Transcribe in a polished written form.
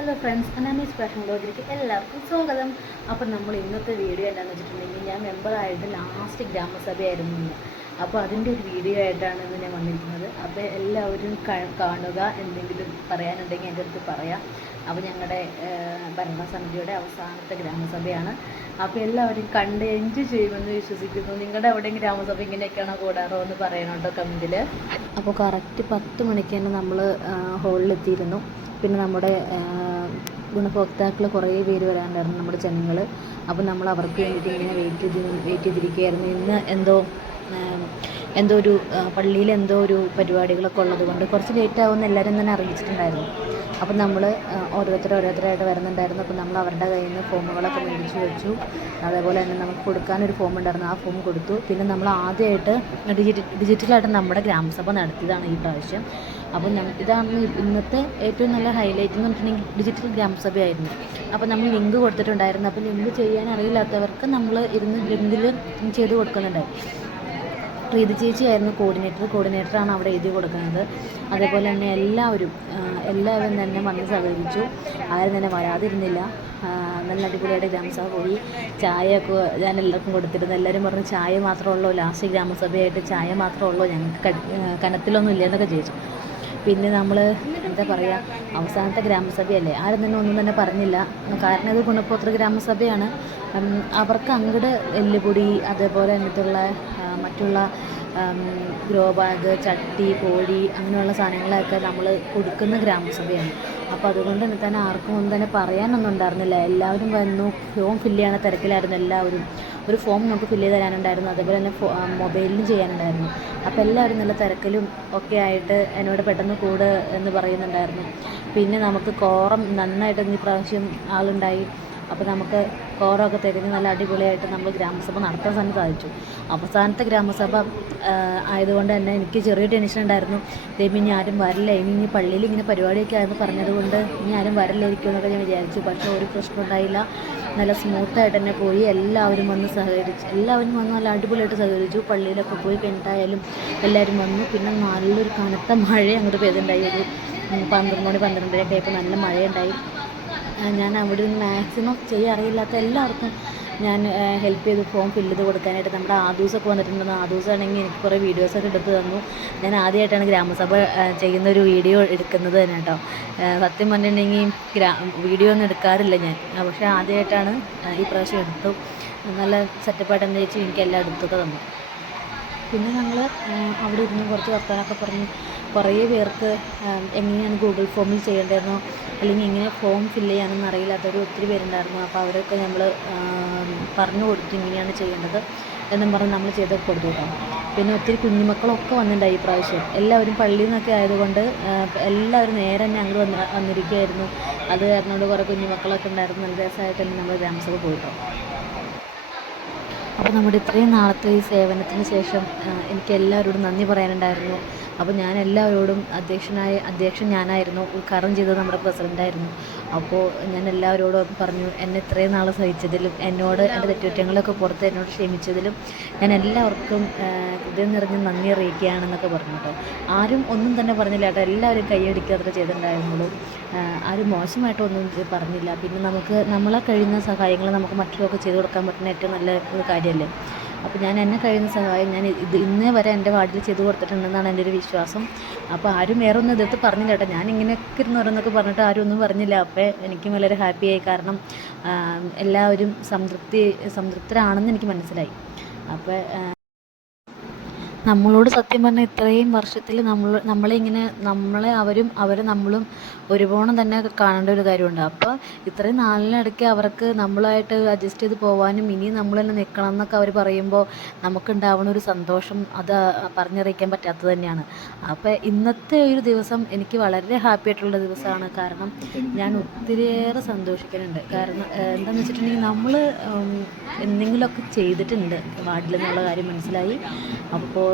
Hello friends, അനാമീസ് fashion ബ്ലോഗിലേക്ക് എല്ലാവർക്കും സ്വാഗതം. അപ്പോൾ നമ്മൾ ഇന്നത്തെ വീഡിയോ എന്താണെന്ന് വെച്ചിട്ടുണ്ടെങ്കിൽ, ഞാൻ മെമ്പറായിട്ട് ലാസ്റ്റ് ഗ്രാമസഭയായിരുന്നു ഇന്ന്. അപ്പോൾ അതിൻ്റെ ഒരു വീഡിയോ ആയിട്ടാണ് ഇന്ന് ഞാൻ വന്നിരിക്കുന്നത്. അപ്പോൾ എല്ലാവരും കാണുക, എന്തെങ്കിലും പറയാനുണ്ടെങ്കിൽ എൻ്റെ അടുത്ത് പറയാം. അപ്പോൾ ഞങ്ങളുടെ ഭരണസമിതിയുടെ അവസാനത്തെ ഗ്രാമസഭയാണ്. അപ്പോൾ എല്ലാവരും കണ്ട് എൻജോയ് ചെയ്യുമെന്ന് വിശ്വസിക്കുന്നു. നിങ്ങളുടെ അവിടെ ഗ്രാമസഭ ഇങ്ങനെയൊക്കെയാണോ കൂടാറോ എന്ന് പറയണോട്ടോ കമൻറ്റിൽ. അപ്പോൾ കറക്റ്റ് 10 മണിക്ക് തന്നെ നമ്മൾ ഹോളിലെത്തിയിരുന്നു. പിന്നെ നമ്മുടെ ഗുണഭോക്താക്കൾ കുറേ പേര് വരാനുണ്ടായിരുന്നു, നമ്മുടെ ജനങ്ങൾ. അപ്പോൾ നമ്മൾ അവർക്ക് വേണ്ടിയിട്ട് ഇങ്ങനെ വെയിറ്റ് ചെയ്തിരിക്കുകയായിരുന്നു. ഇന്ന് എന്തോ ഒരു പള്ളിയിൽ എന്തോ ഒരു പരിപാടികളൊക്കെ ഉള്ളത് കൊണ്ട് കുറച്ച് ലേറ്റ് ആവുമെന്ന് എല്ലാവരും തന്നെ അറിയിച്ചിട്ടുണ്ടായിരുന്നു. അപ്പം നമ്മൾ ഓരോരുത്തരായിട്ട് വരുന്നുണ്ടായിരുന്നു. അപ്പോൾ നമ്മൾ അവരുടെ കയ്യിൽ നിന്ന് ഫോമുകളൊക്കെ മേടിച്ച് വെച്ചു. അതേപോലെ തന്നെ നമുക്ക് കൊടുക്കാനൊരു ഫോം ഉണ്ടായിരുന്നു, ആ ഫോം കൊടുത്തു. പിന്നെ നമ്മൾ ആദ്യമായിട്ട് ഡിജിറ്റലായിട്ട് നമ്മുടെ ഗ്രാമസഭ നടത്തിയതാണ് ഈ പ്രാവശ്യം. അപ്പോൾ ഇതാണ് ഇന്നത്തെ ഏറ്റവും നല്ല ഹൈലൈറ്റ് എന്ന് പറഞ്ഞിട്ടുണ്ടെങ്കിൽ ഡിജിറ്റൽ ഗ്രാമസഭയായിരുന്നു. അപ്പോൾ നമ്മൾ ലിങ്ക് കൊടുത്തിട്ടുണ്ടായിരുന്നു. അപ്പോൾ ലിങ്ക് ചെയ്യാൻ അറിയില്ലാത്തവർക്ക് നമ്മൾ ലിങ്കിൽ ചെയ്ത് കൊടുക്കുന്നുണ്ടായി. പ്രീതി ചേച്ചിയായിരുന്നു കോർഡിനേറ്ററാണ് അവിടെ എഴുതി കൊടുക്കുന്നത്. അതേപോലെ തന്നെ എല്ലാവരും തന്നെ വന്ന് സഹകരിച്ചു. ആരും തന്നെ വരാതിരുന്നില്ല. നല്ല അടിപൊളിയായിട്ട് ഗ്രാമസഭ പോയി. ചായയൊക്കെ ഞാൻ എല്ലാവർക്കും കൊടുത്തിരുന്നു. എല്ലാവരും പറഞ്ഞു ചായ മാത്രമേ ഉള്ളൂ, ലാസ്റ്റ് ഗ്രാമസഭയായിട്ട് ചായ മാത്രമേ ഉള്ളൂ, ഞങ്ങൾക്ക് കനത്തിലൊന്നും ഇല്ലെന്നൊക്കെ ചോദിച്ചു. പിന്നെ നമ്മൾ എന്താ പറയുക, അവസാനത്തെ ഗ്രാമസഭയല്ലേ, ആരും തന്നെ ഒന്നും തന്നെ പറഞ്ഞില്ല. കാരണം ഇത് ഗുണഭോക്തൃ ഗ്രാമസഭയാണ്. അവർക്ക് അങ്ങോട്ട് എല്ലുപൊടി, അതേപോലെ എന്നിട്ടുള്ള മറ്റുള്ള ഗ്രോ ബാഗ്, ചട്ടി, കോഴി അങ്ങനെയുള്ള സാധനങ്ങളൊക്കെ നമ്മൾ കൊടുക്കുന്ന ഗ്രാമസഭയാണ്. അപ്പോൾ അതുകൊണ്ട് തന്നെ ആർക്കും ഒന്നും തന്നെ പറയാനൊന്നും ഉണ്ടായിരുന്നില്ല. എല്ലാവരും വന്നു, ഫോം ഫില്ല് ചെയ്യാൻ തിരക്കിലായിരുന്നു എല്ലാവരും. ഒരു ഫോം നമുക്ക് ഫില്ല് ചെയ്ത് തരാനുണ്ടായിരുന്നു, അതേപോലെ തന്നെ മൊബൈലിലും ചെയ്യാനുണ്ടായിരുന്നു. അപ്പോൾ എല്ലാവരും നല്ല തിരക്കിലും ഒക്കെ ആയിട്ട് എന്നോട് പെട്ടെന്ന് കൂട് എന്ന് പറയുന്നുണ്ടായിരുന്നു. പിന്നെ നമുക്ക് കോറം നന്നായിട്ട് ഈ പ്രാവശ്യം ആളുണ്ടായി. അപ്പോൾ നമുക്ക് കോറമൊക്കെ തികഞ്ഞ് നല്ല അടിപൊളിയായിട്ട് നമ്മൾ ഗ്രാമസഭ നടത്താൻ തന്നെ സാധിച്ചു. അവസാനത്തെ ഗ്രാമസഭ ആയതുകൊണ്ട് തന്നെ എനിക്ക് ചെറിയൊരു ടെൻഷൻ ഉണ്ടായിരുന്നു. ഇനി ആരും വരില്ല, ഇനി പള്ളിയിൽ ഇങ്ങനെ പരിപാടിയൊക്കെ ആയെന്ന് പറഞ്ഞതുകൊണ്ട് ഇനി ആരും വരില്ലായിരിക്കും എന്നൊക്കെ ഞാൻ വിചാരിച്ചു. പക്ഷേ ഒരു പ്രശ്നം ഉണ്ടായില്ല. നല്ല സ്മൂത്തായിട്ട് തന്നെ പോയി. എല്ലാവരും വന്ന് സഹകരിച്ചു. എല്ലാവരും വന്ന് നല്ല അടിപൊളിയായിട്ട് സഹകരിച്ചു. പള്ളിയിലൊക്കെ പോയി കഴിഞ്ഞിട്ടായാലും എല്ലാവരും വന്നു. പിന്നെ നല്ലൊരു കനത്ത മഴ അങ്ങോട്ട് പെയ്തുണ്ടായി. ഒരു 12 മണി 12:30 ആയപ്പോൾ നല്ല മഴയുണ്ടായി. ഞാൻ അവിടെ നിന്ന് മാക്സിമം അറിയില്ലാത്ത എല്ലാവർക്കും ഞാൻ ഹെൽപ്പ് ചെയ്ത് ഫോം ഫില്ല് ചെയ്ത് കൊടുക്കാനായിട്ട്. നമ്മുടെ ആദൂസൊക്കെ വന്നിട്ടുണ്ടെന്ന്. ആദൂസാണെങ്കിൽ എനിക്ക് കുറേ വീഡിയോസൊക്കെ എടുത്ത് തന്നു. ഞാൻ ആദ്യമായിട്ടാണ് ഗ്രാമസഭ ചെയ്യുന്നൊരു വീഡിയോ എടുക്കുന്നത് തന്നെ കേട്ടോ. സത്യം പറഞ്ഞിട്ടുണ്ടെങ്കിൽ വീഡിയോ ഒന്നും എടുക്കാറില്ല ഞാൻ, പക്ഷേ ആദ്യമായിട്ടാണ് ഈ പ്രാവശ്യം എടുത്തു. നല്ല സെറ്റപ്പായിട്ട് എന്ന് വെച്ചാൽ എനിക്കെല്ലാം എടുത്തൊക്കെ തന്നു. പിന്നെ ഞങ്ങൾ അവിടെ ഇരുന്ന് കുറച്ച് വർത്തമാനമൊക്കെ പറഞ്ഞ് കുറേ പേർക്ക് എങ്ങനെയാണ് ഗൂഗിൾ ഫോമിൽ ചെയ്യേണ്ടതെന്നോ അല്ലെങ്കിൽ ഇങ്ങനെ ഫോം ഫില്ല് ചെയ്യാനൊന്നും അറിയില്ലാത്തവർ ഒത്തിരി പേരുണ്ടായിരുന്നു. അപ്പോൾ അവരൊക്കെ നമ്മൾ പറഞ്ഞു കൊടുത്തു ഇങ്ങനെയാണ് ചെയ്യേണ്ടത് എന്നും പറഞ്ഞ് നമ്മൾ ചെയ്തൊക്കെ കൊടുത്തു കേട്ടോ. പിന്നെ ഒത്തിരി കുഞ്ഞുമക്കളൊക്കെ വന്നിട്ടുണ്ടായി ഈ പ്രാവശ്യം. എല്ലാവരും പള്ളിയിൽ നിന്നൊക്കെ ആയതുകൊണ്ട് എല്ലാവരും നേരെ തന്നെ അങ്ങോട്ട് വന്നിരിക്കുകയായിരുന്നു. അത് കാരണോട് കുറേ കുഞ്ഞുമക്കളൊക്കെ ഉണ്ടായിരുന്നു. നല്ല രസമായിട്ട് തന്നെ നമ്മൾ ഗ്രാമസഭ പോയിട്ടോ. അപ്പോൾ നമ്മുടെ ഇത്രയും നാളത്തെ ഈ സേവനത്തിന് ശേഷം എനിക്ക് എല്ലാവരോടും നന്ദി പറയാനുണ്ടായിരുന്നു. അപ്പോൾ ഞാൻ എല്ലാവരോടും അധ്യക്ഷൻ ഞാനായിരുന്നു. ഉദ്ഘാടനം ചെയ്തത് നമ്മുടെ പ്രസിഡൻ്റായിരുന്നു. അപ്പോൾ ഞാൻ എല്ലാവരോടും പറഞ്ഞു, എന്നെ ഇത്രയും നാൾ സഹിച്ചതിലും എന്നോട് എൻ്റെ തെറ്റുകുറ്റങ്ങളൊക്കെ പുറത്ത് എന്നോട് ക്ഷമിച്ചതിലും ഞാൻ എല്ലാവർക്കും ഹൃദയം നിറഞ്ഞ് നന്ദി അറിയിക്കുകയാണെന്നൊക്കെ പറഞ്ഞു കേട്ടോ. ആരും ഒന്നും തന്നെ പറഞ്ഞില്ല കേട്ടോ. എല്ലാവരും കൈയടിക്കുകയൊക്കെ ചെയ്തിട്ടുണ്ടായിരുന്നുള്ളൂ. ആരും മോശമായിട്ടൊന്നും പറഞ്ഞില്ല. പിന്നെ നമുക്ക് നമ്മളെ കഴിയുന്ന സഹായങ്ങൾ നമുക്ക് മറ്റുള്ളവർക്ക് ചെയ്തു കൊടുക്കാൻ പറ്റുന്ന ഏറ്റവും നല്ല ഒരു കാര്യമല്ലേ. അപ്പോൾ ഞാൻ എന്നെ കഴിയുന്ന സഹായം ഞാൻ ഇന്നേ വരെ എൻ്റെ വാർഡിൽ ചെയ്തു കൊടുത്തിട്ടുണ്ടെന്നാണ് എൻ്റെ ഒരു വിശ്വാസം. അപ്പോൾ ആരും വേറെ ഒന്നും എതിർത്ത് പറഞ്ഞില്ല കേട്ടോ. ഞാൻ ഇങ്ങനെയൊക്കെ ഇരുന്ന് ഓരോന്നൊക്കെ പറഞ്ഞിട്ട് ആരും ഒന്നും പറഞ്ഞില്ല. അപ്പോൾ എനിക്കും വളരെ ഹാപ്പിയായി. കാരണം എല്ലാവരും സംതൃപ്തരാണെന്ന് എനിക്ക് മനസ്സിലായി. അപ്പോൾ നമ്മളോട് സത്യം പറഞ്ഞാൽ ഇത്രയും വർഷത്തിൽ നമ്മളെ അവരെ നമ്മളും ഒരുപോലെ തന്നെ കാണേണ്ട ഒരു കാര്യമുണ്ട്. അപ്പോൾ ഇത്രയും നാളിനിടയ്ക്ക് അവർക്ക് നമ്മളായിട്ട് അഡ്ജസ്റ്റ് ചെയ്ത് പോകാനും ഇനി നമ്മൾ തന്നെ നിൽക്കണം എന്നൊക്കെ അവർ പറയുമ്പോൾ നമുക്കുണ്ടാവുന്ന ഒരു സന്തോഷം അത് പറഞ്ഞറിയിക്കാൻ പറ്റാത്തത് തന്നെയാണ്. അപ്പോൾ ഇന്നത്തെ ഒരു ദിവസം എനിക്ക് വളരെ ഹാപ്പി ആയിട്ടുള്ള ദിവസമാണ്. കാരണം ഞാൻ ഒത്തിരിയേറെ സന്തോഷിക്കുന്നുണ്ട്. കാരണം എന്താണെന്ന് വെച്ചിട്ടുണ്ടെങ്കിൽ നമ്മൾ എന്തെങ്കിലുമൊക്കെ ചെയ്തിട്ടുണ്ട് വാർഡിൽ എന്നുള്ള കാര്യം മനസ്സിലായി. അപ്പോൾ